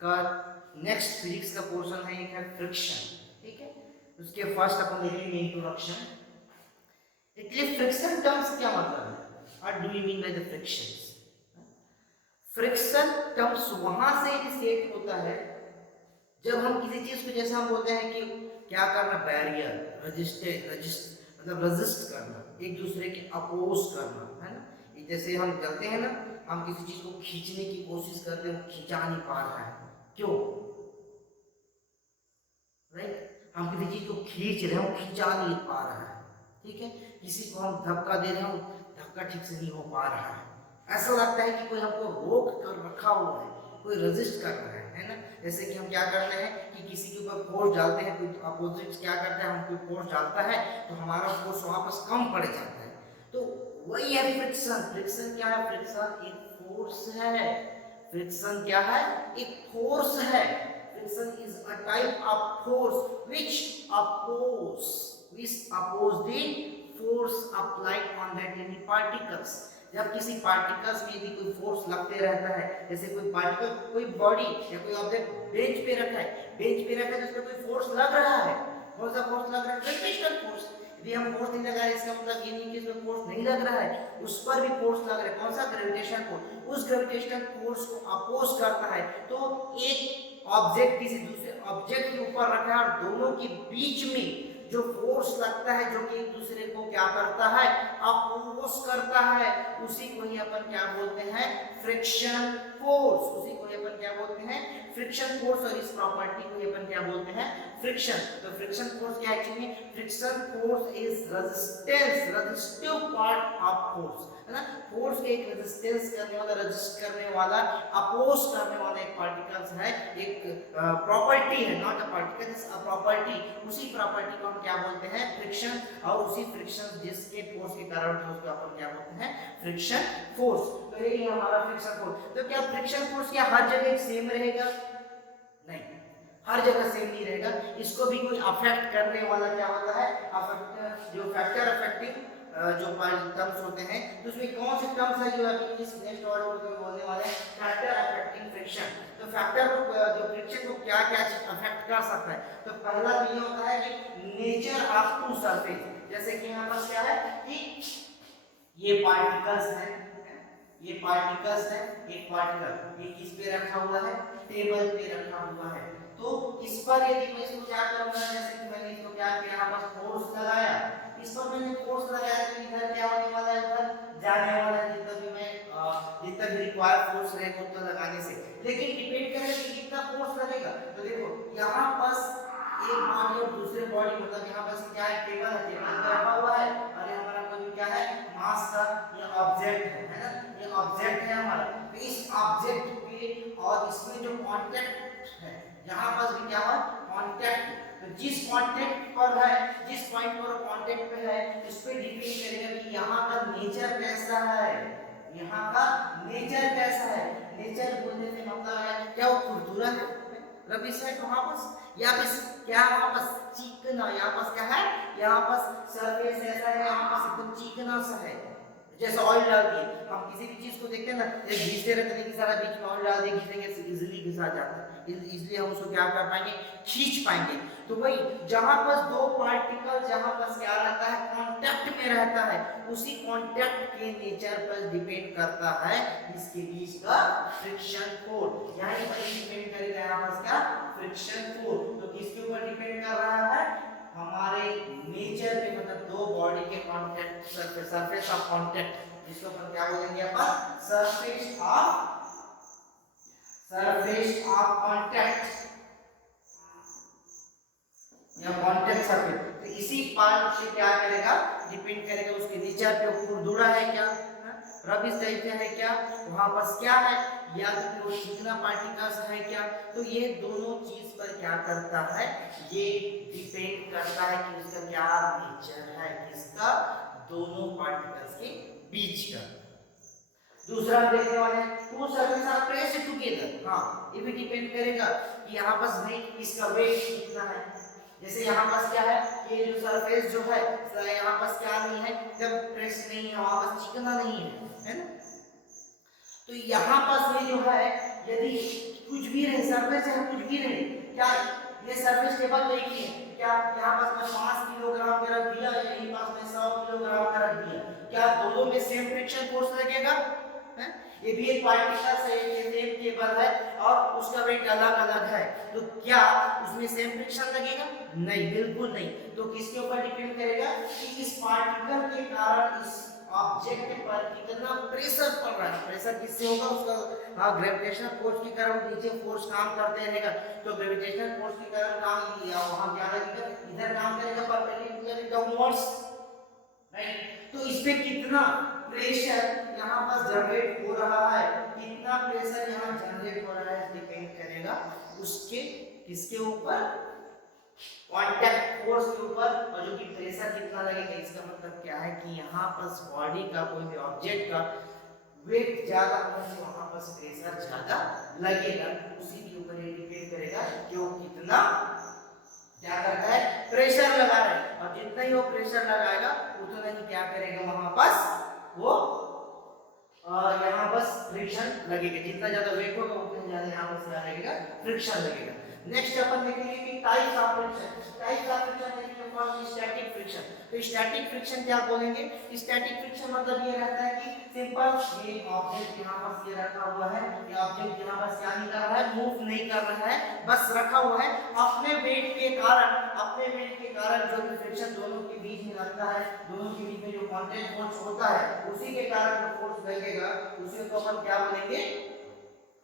का next physics का portion है, एक है फ्रिक्शन, ठीक है। उसके फर्स्ट अपन देखेंगे इंट्रोडक्शन। इसलिए फ्रिक्शन टर्म्स क्या मतलब है, what do you mean by the frictions. Friction terms वहां से इनिशिएट होता है जब हम किसी चीज को, जैसे हम बोलते हैं कि क्या करना, बैरियर, मतलब रजिस्ट करना, एक दूसरे के अपोज करना, है ना। जैसे हम करते हैं ना, हम किसी चीज को खींचने की कोशिश करते हैं, वो खींचा नहीं पा रहा है, क्यों, राइट। हम किसी चीज को खींच रहे हैं, वो खींचा नहीं पा रहा है, ठीक है। किसी को हम धक्का दे रहे हैं, धक्का ठीक से नहीं हो पा रहा है, ऐसा लगता है कि कोई हमको रोक कर रखा हुआ है, कोई रेजिस्ट कर रहा है ना। जैसे कि हम क्या करते हैं कि किसी के ऊपर फोर्स डालते हैं, कोई अपोजिट क्या करता है, हम कोई फोर्स डालता है तो हमारा फोर्स वापस कम पड़ जाता है, तो वही है फ्रिक्शन। फ्रिक्शन क्या है, फ्रिक्शन एक फोर्स है। फ्रिक्शन क्या है, एक फोर्स है। Friction is a type of force which oppose the force applied on that any particles। जब किसी पार्टिकल्स में यदि कोई फोर्स लगते रहता है, जैसे कोई पार्टिकल, कोई बॉडी या कोई ऑब्जेक्ट बेंच पे रखा है, तो उस पर कोई फोर्स लग रहा है, कौन सा फोर्स लग रहा है, ग्रेविटेशनल फोर्स। यदि हम फोर्स नहीं लगा रहे, इसका मतलब ये नहीं कि इसमें फोर्स नहीं लग रहा है, उस पर भी फोर्स लग रहा है, कौन सा, ग्रेविटेशनल फोर्स। उस ग्रेविटेशनल फोर्स को अपोज करता है, तो एक ऑब्जेक्ट किसी दूसरे ऑब्जेक्ट के ऊपर रखा है और दोनों के बीच में जो फोर्स लगता है, जो कि एक दूसरे को क्या करता है, अपोज करता है, उसी को ही अपन क्या बोलते हैं, फ्रिक्शन फोर्स। उसी को ही अपन क्या बोलते हैं, फ्रिक्शन फोर्स। और इस प्रॉपर्टी को ही अपन क्या बोलते हैं, फ्रिक्शन। तो फ्रिक्शन फोर्स क्या है, actually friction force is resistive part of force, है ना। फोर्स के एक रेजिस्टेंस करने वाला, रेजिस्ट करने वाला, अपोज करने वाला एक पार्टिकल्स है, एक प्रॉपर्टी है, not a particle, is a property. उसी प्रॉपर्टी को हम क्या बोलते हैं, फ्रिक्शन। और उसी फ्रिक्शन जिसके फोर्स के कारण उसको अपन क्या बोलते हैं, फ्रिक्शन फोर्स। तो यही हमारा फ्रिक्शन फोर्स। तो क्या फ्रिक्शन फोर्स क्या हर जगह सेम रहेगा, नहीं, हर जगह सेम नहीं रहेगा, इसको भी कोई अफेक्ट करने वाला क्या होता है, अफेक्ट, जो फैक्टर अफेक्टिंग जो टर्म्स होते हैं, तो उसमें कौन से टर्म्स है जो अभी इस नेक्स्ट वर्ड में बोलने वाले हैं, फैक्टर अफेक्टिंग फ्रिक्शन। तो फैक्टर को, जो फ्रिक्शन को क्या क्या अफेक्ट कर सकता है, तो पहला तो ये होता है कि नेचर ऑफ टू सरफेस। जैसे कि यहाँ पर क्या है कि ये पार्टिकल्स है, ये पार्टिकल्स है, एक पार्टिकल ये किस पे रखा हुआ है, टेबल पे रखा हुआ है। तो इस पर यदि मैं इसको क्या करूंगा, जैसे कि मैंने इसको क्या किया, यहाँ पर फोर्स लगाया, इस पर मैंने फोर्स लगाया, तो इधर क्या होने वाला है, उधर जाने वाला है, जितना भी रिक्वायर्ड फोर्स रहेगा उतना लगाने से। लेकिन डिपेंड करेगा कि कितना फोर्स लगेगा। तो देखो यहाँ पर एक बॉडी और दूसरे बॉडी, मतलब यहाँ पर क्या है, टेबल है, टेबल पे रखा हुआ है, और ये हमारा कोई क्या है, मास का ये ऑब्जेक्ट है ना, ये ऑब्जेक्ट है हमारा। तो इस ऑब्जेक्ट पे और इसमें जो कांटेक्ट है, यहाँ पर भी क्या है, कांटेक्ट। तो जिस कांटेक्ट पर है, जिस पॉइंट पर कांटेक्ट पे है, इस पे डिपेंड करेगा कि यहाँ का नेचर कैसा है, यहाँ का नेचर कैसा है। नेचर बोलने से मतलब है क्या, वो खुरदुरा है, रबिश है वहां पर, या बस क्या वहां पर चिकना, यहाँ पर क्या है, यहाँ पर सरफेस ऐसा है, यहाँ पर एकदम चिकना सा है, जैसे ऑयल डाल दिए, हम किसी भी चीज को देखते हैं ना, एक घिसते रहते हैं, सारा बीच में ऑयल डाल दिए, घिसेंगे इजीली घिसा जाता है, इसलिए हम उसको क्या कर पाएंगे, खींच पाएंगे। तो वही जहां पर दो पार्टिकल जहां पर क्या रहता है, कांटेक्ट में रहता है, उसी कांटेक्ट के नेचर पर डिपेंड करता है इसके बीच का फ्रिक्शन फोर्स, यानी वही डिपेंड करेगा यहाँ पर क्या, फ्रिक्शन फोर्स। तो किसके ऊपर डिपेंड कर रहा है, हमारे नेचर पे, मतलब दो बॉडी के कांटेक्ट, सरफेस ऑफ कांटेक्ट, जिसको अपन क्या बोलेंगे, अपन सरफेस ऑफ कांटेक्ट या कांटेक्ट सरफेस। तो इसी पार्ट से क्या करेगा, डिपेंड करेगा उसके नेचर पे, खुरदुरा है क्या, रबिश टाइप है क्या, वहां पर क्या है, या तो फिर वो चिकना पार्टिकल्स है क्या। तो ये दोनों चीज पर क्या करता है, ये डिपेंड करता है कि उसका क्या नेचर है, किसका, दोनों पार्टिकल्स के बीच का। दूसरा देखने वाले two surface are placed together, हाँ, ये भी डिपेंड करेगा कि यहाँ पर नहीं इसका वेट कितना है। जैसे यहाँ पास क्या है, ये जो सरफेस जो है, यहाँ पास क्या नहीं है, जब प्रेस नहीं है, वहां पास चिकना नहीं है ना। तो यहाँ पास ये जो है, यदि कुछ भी रहे, सरफेस है कुछ भी रहे, क्या ये सरफेस टेबल एक ही है, क्या यहाँ पास मैं 5 किलोग्राम का रख दिया, यहीं पास मैं 100 किलोग्राम का रख दिया, क्या दोनों में सेम फ्रिक्शन फोर्स लगेगा? है? ये भी एक पार्टिकल से सेम टेबल है और उसका वेट अलग अलग है, तो क्या उसमें सेम फ्रिक्शन लगेगा? नहीं, बिल्कुल नहीं। तो किसके ऊपर डिपेंड करेगा कि इस पार्टिकल के कारण इस ऑब्जेक्ट पर कितना प्रेशर पड़ रहा है। प्रेशर किससे होगा? उसका ग्रेविटेशनल फोर्स के कारण नीचे फोर्स काम करते रहेगा, तो ग्रेविटेशनल फोर्स के कारण काम किया वहां क्या लगेगा, इधर काम करेगा परपेंडिकुलर डाउनवर्ड्स, राइट। तो इस पे कितना प्रेशर यहाँ पर जनरेट हो रहा है, कितना प्रेशर यहाँ जनरेट हो रहा है, डिपेंड करेगा उसके किसके ऊपर, कांटेक्ट फोर्स के ऊपर, और जो कि प्रेशर कितना लगेगा। इसका मतलब क्या है कि यहाँ पर बॉडी का कोई भी ऑब्जेक्ट का वेट ज्यादा होने से वहां पर प्रेशर ज्यादा लगेगा, उसी के ऊपर ये डिपेंड करेगा कि वो कितना क्या करता है, प्रेशर लगा रहा है, और जितना ही वो प्रेशर लगाएगा उतना ही क्या करेगा वहां पर वो यहाँ बस फ्रिक्शन लगेगा, जितना ज्यादा वेट होगा उतना ज्यादा यहाँ पर क्या लगेगा, फ्रिक्शन लगेगा। नेक्स्ट अपन देखेंगे कि types of friction. Types of friction देखेंगे, फर्स्ट स्टैटिक फ्रिक्शन। तो स्टैटिक फ्रिक्शन क्या बोलेंगे? स्टैटिक फ्रिक्शन मतलब ये रहता है कि सिंपल ये ऑब्जेक्ट यहाँ पर ये रखा हुआ है, ये ऑब्जेक्ट यहाँ पर क्या नहीं कर रहा है, मूव नहीं कर रहा है, बस रखा हुआ है, अपने वेट के कारण जो भी फ्रिक्शन दोनों के बीच में लगता है, दोनों के बीच में जो कांटेक्ट फोर्स होता है उसी के कारण जो फोर्स लगेगा उसे तो अपन क्या बोलेंगे,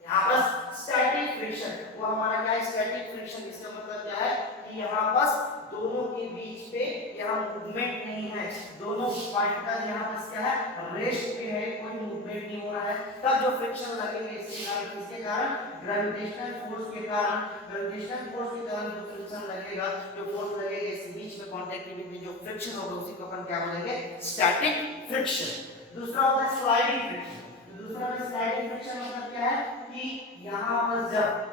यहाँ पर स्टैटिक फ्रिक्शन। वो हमारा क्या है, स्टैटिक फ्रिक्शन। इसका मतलब क्या है कि यहाँ पर दोनों के बीच पे यहाँ मूवमेंट नहीं है, दोनों पार्टिकल यहाँ पर क्या है, रेस्ट पे है, कोई मूवमेंट नहीं हो रहा है, तब जो फ्रिक्शन लगेगा इसके कारण, किसके कारण, ग्रेविटेशनल फोर्स के कारण। ग्रेविटेशनल फोर्स के कारण जो फ्रिक्शन लगेगा, जो फोर्स लगेगा इस बीच में कांटेक्ट के बीच में जो फ्रिक्शन होगा उसी को अपन क्या बोलेंगे, स्टैटिक फ्रिक्शन। दूसरा होता है स्लाइडिंग फ्रिक्शन। दूसरा में स्लाइडिंग फ्रिक्शन मतलब क्या है कि यहाँ पर जब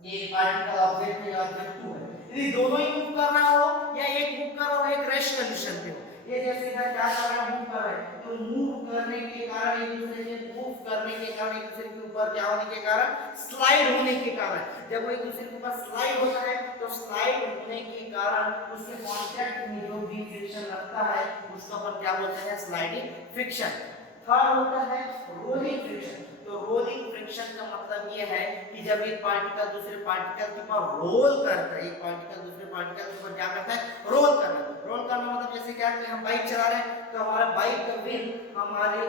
ये पार्टिकल ऑब्जेक्ट है, ऑब्जेक्ट 2 है, यदि दोनों ही मूव कर रहा हो या एक मूव कर रहा हो, एक रेस्ट कंडीशन पे हो, ये जैसे इधर क्या कर रहा है, मूव कर रहा है, तो मूव करने के कारण एक दूसरे से मूव करने के कारण एक दूसरे के ऊपर क्या होने के कारण, स्लाइड होने के कारण, जब वो एक दूसरे के ऊपर स्लाइड होता है तो स्लाइड होने के कारण उसके कांटेक्ट में जो भी फ्रिक्शन लगता है उसको अपन क्या बोलते हैं, स्लाइडिंग फ्रिक्शन। थर्ड होता है रोलिंग फ्रिक्शन। तो रोलिंग फ्रिक्शन का मतलब ये है कि जब एक पार्टिकल दूसरे पार्टिकल के ऊपर रोल करता है, एक पार्टिकल दूसरे पार्टिकल के ऊपर क्या करता है, रोल करना। रोल करना मतलब जैसे क्या कि हम बाइक चला रहे हैं तो हमारा बाइक का व्हील हमारे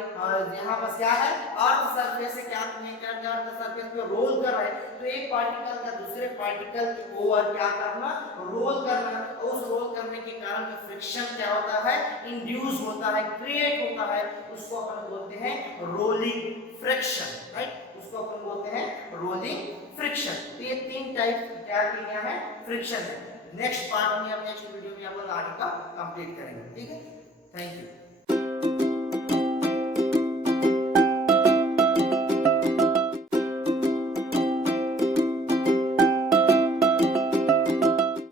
यहाँ पर क्या है, अर्थ सरफेस से क्या अर्थ सरफेस पे रोल कर रहा है, तो एक पार्टिकल का दूसरे पार्टिकल के ओवर क्या करना, रोल करना। उस रोल करने के कारण जो फ्रिक्शन क्या होता है, इंड्यूस होता है, क्रिएट होता है, उसको अपन बोलते हैं रोलिंग फ्रिक्शन, राइट। उसको अपन बोलते हैं रोलिंग फ्रिक्शन। तो ये तीन टाइप क्या किया है, फ्रिक्शन है। नेक्स्ट पार्ट में, अब नेक्स्ट वीडियो में अपन आगे का कंप्लीट करेंगे, ठीक है। Thank you.